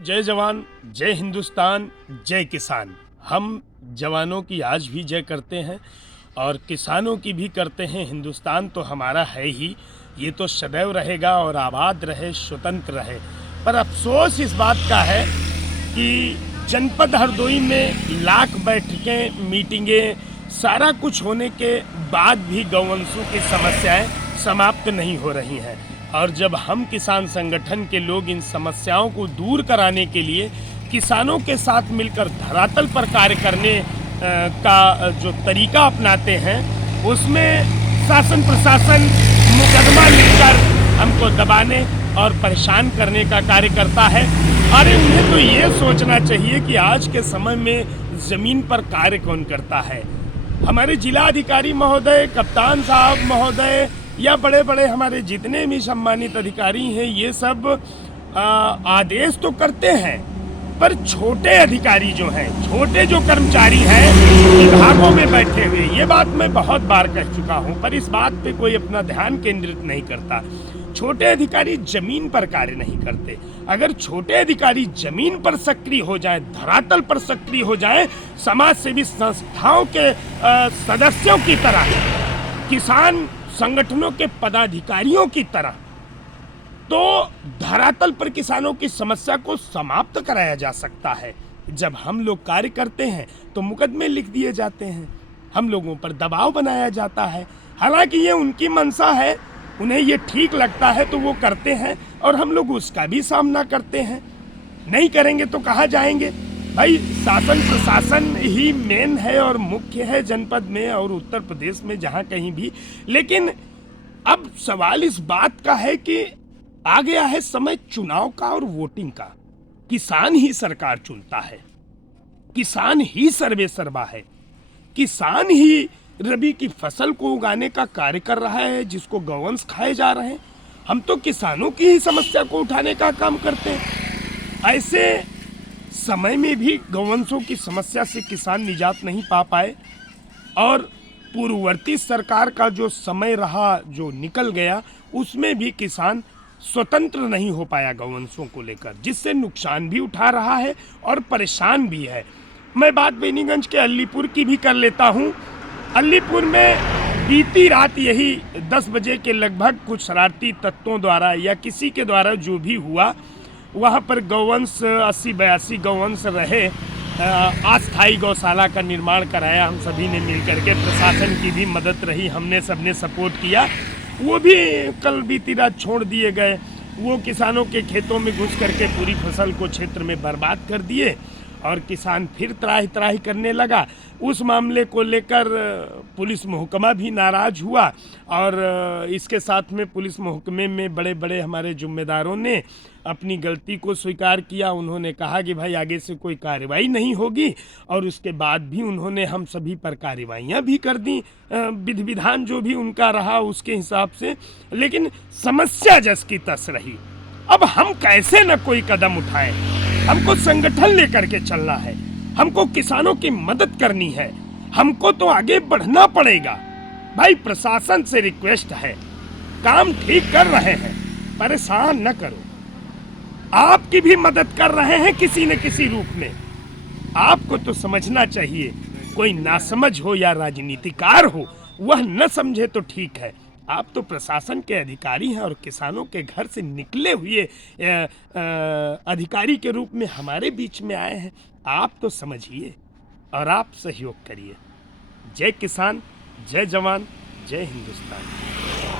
जय जवान, जय हिंदुस्तान, जय किसान। हम जवानों की आज भी जय करते हैं और किसानों की भी करते हैं। हिंदुस्तान तो हमारा है ही, ये तो सदैव रहेगा और आबाद रहे, स्वतंत्र रहे। पर अफसोस इस बात का है कि जनपद हरदोई में लाख बैठकें, मीटिंगें, सारा कुछ होने के बाद भी गौवंशों की समस्याएं समाप्त नहीं हो रही हैं। और जब हम किसान संगठन के लोग इन समस्याओं को दूर कराने के लिए किसानों के साथ मिलकर धरातल पर कार्य करने का जो तरीका अपनाते हैं, उसमें शासन प्रशासन मुकदमा लेकर हमको दबाने और परेशान करने का कार्य करता है। अरे उन्हें तो ये सोचना चाहिए कि आज के समय में ज़मीन पर कार्य कौन करता है। हमारे जिला अधिकारी महोदय, कप्तान साहब महोदय या बड़े बड़े हमारे जितने भी सम्मानित अधिकारी हैं, ये सब आदेश तो करते हैं, पर छोटे अधिकारी जो हैं, छोटे जो कर्मचारी हैं विभागों में बैठे हुए, ये बात मैं बहुत बार कह चुका हूं, पर इस बात पे कोई अपना ध्यान केंद्रित नहीं करता। छोटे अधिकारी जमीन पर कार्य नहीं करते। अगर छोटे अधिकारी जमीन पर सक्रिय हो जाए, धरातल पर सक्रिय हो जाए, समाज सेवी संस्थाओं के सदस्यों की तरह, किसान संगठनों के पदाधिकारियों की तरह, तो धरातल पर किसानों की समस्या को समाप्त कराया जा सकता है। जब हम लोग कार्य करते हैं तो मुकदमे लिख दिए जाते हैं, हम लोगों पर दबाव बनाया जाता है। हालांकि ये उनकी मंशा है, उन्हें ये ठीक लगता है तो वो करते हैं और हम लोग उसका भी सामना करते हैं। नहीं करेंगे तो कहाँ जाएंगे भाई? शासन प्रशासन ही मेन है और मुख्य है जनपद में और उत्तर प्रदेश में, जहाँ कहीं भी। लेकिन अब सवाल इस बात का है कि आ गया है समय चुनाव का और वोटिंग का। किसान ही सरकार चुनता है, किसान ही सर्वे सर्वा है, किसान ही रबी की फसल को उगाने का कार्य कर रहा है, जिसको गौवंश खाए जा रहे हैं। हम तो किसानों की ही समस्या को उठाने का काम करते हैं। ऐसे समय में भी गौवंशों की समस्या से किसान निजात नहीं पा पाए और पूर्ववर्ती सरकार का जो समय रहा, जो निकल गया, उसमें भी किसान स्वतंत्र नहीं हो पाया गौवंशों को लेकर, जिससे नुकसान भी उठा रहा है और परेशान भी है। मैं बात बेनीगंज के अलीपुर की भी कर लेता हूँ। अलीपुर में बीती रात यही 10 बजे के लगभग कुछ शरारती तत्वों द्वारा या किसी के द्वारा जो भी हुआ, वहाँ पर गौवंश 80-82 गौवंश रहे, अस्थायी गौशाला का निर्माण कराया हम सभी ने मिलकर के। प्रशासन की भी मदद रही, हमने सबने सपोर्ट किया। वो भी कल बीती रात छोड़ दिए गए। वो किसानों के खेतों में घुस करके पूरी फसल को क्षेत्र में बर्बाद कर दिए और किसान फिर त्राही त्राही करने लगा। उस मामले को लेकर पुलिस महकमा भी नाराज हुआ और इसके साथ में पुलिस महकमे में बड़े बड़े हमारे जिम्मेदारों ने अपनी गलती को स्वीकार किया। उन्होंने कहा कि भाई आगे से कोई कार्रवाई नहीं होगी और उसके बाद भी उन्होंने हम सभी पर कार्रवाइयाँ भी कर दी, विधि विधान जो भी उनका रहा उसके हिसाब से। लेकिन समस्या जस की तस रही। अब हम कैसे न कोई कदम उठाएं? हमको संगठन लेकर के चलना है, हमको किसानों की मदद करनी है, हमको तो आगे बढ़ना पड़ेगा। भाई प्रशासन से रिक्वेस्ट है, काम ठीक कर रहे हैं, परेशान न करो। आपकी भी मदद कर रहे हैं किसी न किसी रूप में। आपको तो समझना चाहिए, कोई नासमझ हो या राजनीतिकार हो, वह न समझे तो ठीक है। आप तो प्रशासन के अधिकारी हैं और किसानों के घर से निकले हुए अधिकारी के रूप में हमारे बीच में आए हैं। आप तो समझिए और आप सहयोग करिए। जय किसान, जय जवान, जय हिंदुस्तान।